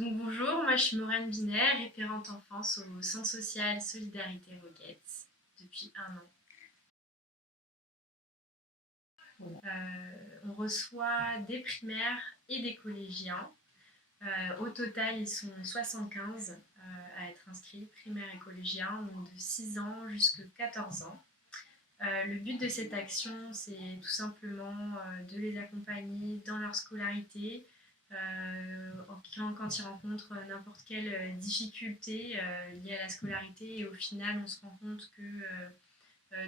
Donc bonjour, moi je suis Maureen Binaire, référente enfance au Centre social Solidarité Roquette depuis 1 an. On reçoit des primaires et des collégiens. Au total, ils sont 75 à être inscrits, primaires et collégiens, donc de 6 ans jusqu'à 14 ans. Le but de cette action, c'est tout simplement de les accompagner dans leur scolarité, quand ils rencontrent n'importe quelle difficulté liée à la scolarité. Et au final, on se rend compte que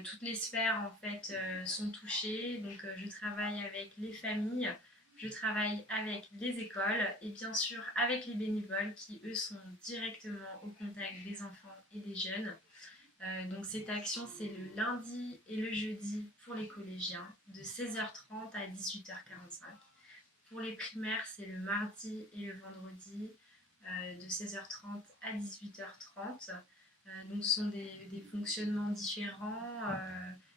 toutes les sphères en fait, sont touchées. Donc je travaille avec les familles, je travaille avec les écoles et bien sûr avec les bénévoles qui, eux, sont directement au contact des enfants et des jeunes. Donc cette action, c'est le lundi et le jeudi pour les collégiens, de 16h30 à 18h45. Pour les primaires, c'est le mardi et le vendredi, de 16h30 à 18h30. Donc ce sont des fonctionnements différents.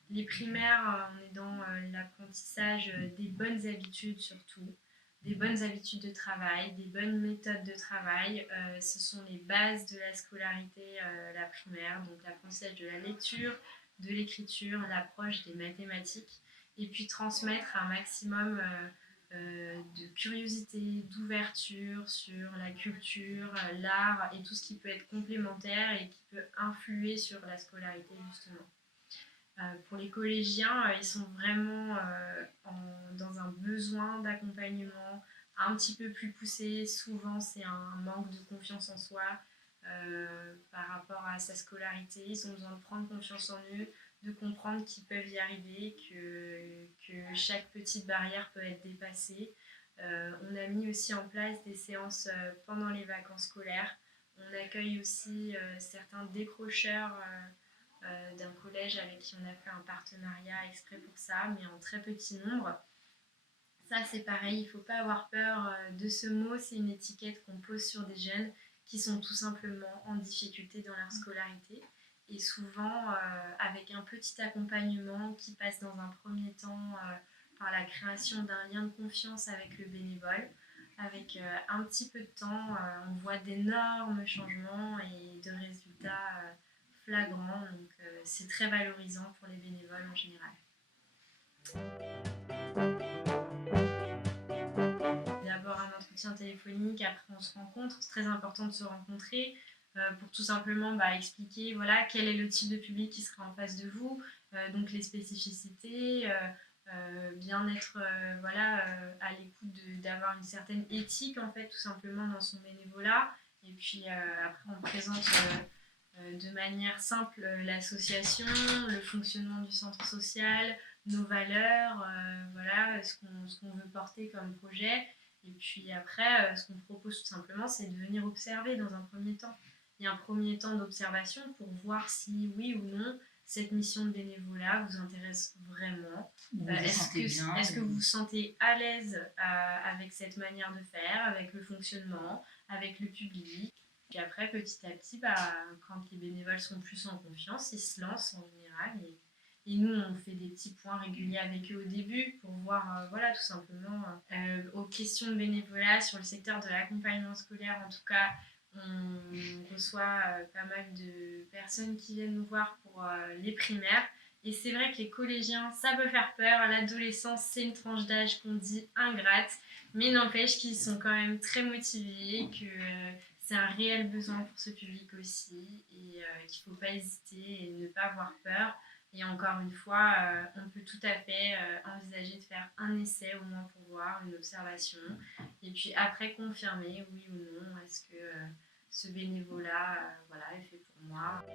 Les primaires, on est dans l'apprentissage des bonnes habitudes surtout, des bonnes habitudes de travail, des bonnes méthodes de travail. Ce sont les bases de la scolarité, la primaire, donc l'apprentissage de la lecture, de l'écriture, l'approche des mathématiques, et puis transmettre un maximum de curiosité, d'ouverture sur la culture, l'art et tout ce qui peut être complémentaire et qui peut influer sur la scolarité justement. Pour les collégiens, ils sont vraiment dans un besoin d'accompagnement un petit peu plus poussé. Souvent, c'est un manque de confiance en soi par rapport à sa scolarité. Ils ont besoin de prendre confiance en eux, de comprendre qu'ils peuvent y arriver, que chaque petite barrière peut être dépassée. On a mis aussi en place des séances pendant les vacances scolaires. On accueille aussi certains décrocheurs d'un collège avec qui on a fait un partenariat exprès pour ça, mais en très petit nombre. Ça, c'est pareil, il ne faut pas avoir peur de ce mot. C'est une étiquette qu'on pose sur des jeunes qui sont tout simplement en difficulté dans leur scolarité. Et souvent, avec un petit accompagnement qui passe dans un premier temps par la création d'un lien de confiance avec le bénévole, avec un petit peu de temps, on voit d'énormes changements et de résultats flagrants. Donc, c'est très valorisant pour les bénévoles en général. D'abord un entretien téléphonique, après on se rencontre. C'est très important de se rencontrer pour tout simplement expliquer voilà, quel est le type de public qui sera en face de vous, donc les spécificités, bien être à l'écoute d'avoir une certaine éthique en fait, tout simplement dans son bénévolat. Et puis après on présente de manière simple l'association, le fonctionnement du centre social, nos valeurs, voilà, ce qu'on veut porter comme projet. Et puis après, ce qu'on propose tout simplement, c'est de venir observer dans un premier temps. Il y a un premier temps d'observation pour voir si oui ou non cette mission de bénévolat vous intéresse vraiment. Est-ce que vous vous sentez à l'aise avec cette manière de faire, avec le fonctionnement, avec le public? Puis après, petit à petit, quand les bénévoles sont plus en confiance, ils se lancent en général. Et nous, on fait des petits points réguliers avec eux au début pour voir, voilà, tout simplement, aux questions de bénévolat sur le secteur de l'accompagnement scolaire. En tout cas, on reçoit pas mal de personnes qui viennent nous voir pour les primaires. Et c'est vrai que les collégiens, ça peut faire peur. L'adolescence, c'est une tranche d'âge qu'on dit ingrate, mais n'empêche qu'ils sont quand même très motivés, que c'est un réel besoin pour ce public aussi, et qu'il ne faut pas hésiter et ne pas avoir peur. Et encore une fois, on peut tout à fait envisager de faire un essai au moins pour voir, une observation, et puis après confirmer oui ou non, est-ce que ce bénévolat est fait pour moi.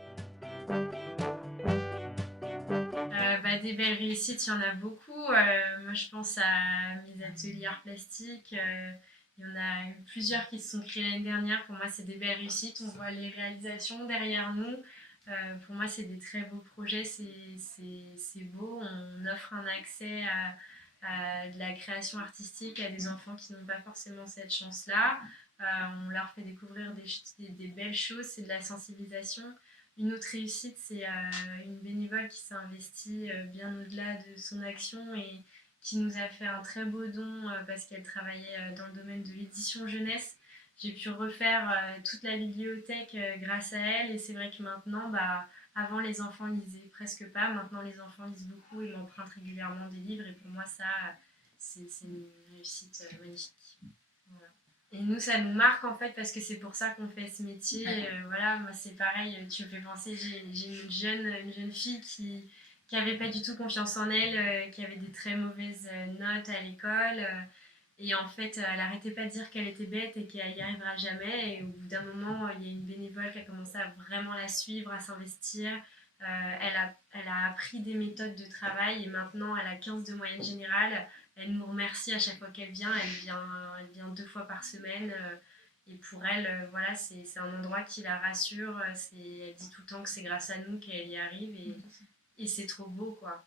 Des belles réussites, il y en a beaucoup. Moi, je pense à mes ateliers arts plastiques. Il y en a eu plusieurs qui se sont créés l'année dernière. Pour moi, c'est des belles réussites. On voit les réalisations derrière nous. Pour moi, c'est des très beaux projets. C'est beau. On offre un accès à de la création artistique à des enfants qui n'ont pas forcément cette chance-là. On leur fait découvrir des belles choses. C'est de la sensibilisation. Une autre réussite, c'est une bénévole qui s'est investie bien au-delà de son action et qui nous a fait un très beau don parce qu'elle travaillait dans le domaine de l'édition jeunesse. j'ai pu refaire toute la bibliothèque grâce à elle. Et c'est vrai que maintenant, avant les enfants lisaient presque pas, maintenant les enfants lisent beaucoup et m'empruntent régulièrement des livres. Et pour moi, ça, c'est une réussite magnifique. Voilà. Et nous, ça nous marque en fait parce que c'est pour ça qu'on fait ce métier. Voilà, moi c'est pareil, tu me fais penser, j'ai une jeune fille qui avait pas du tout confiance en elle, qui avait des très mauvaises notes à l'école. Et en fait, elle arrêtait pas de dire qu'elle était bête et qu'elle y arrivera jamais. Et au bout d'un moment, il y a une bénévole qui a commencé à vraiment la suivre, à s'investir. Elle a appris des méthodes de travail et maintenant elle a 15 de moyenne générale. Elle nous remercie à chaque fois qu'elle vient. Elle vient 2 fois par semaine. Et pour elle, voilà, c'est un endroit qui la rassure. Elle dit tout le temps que c'est grâce à nous qu'elle y arrive. Et c'est trop beau, quoi.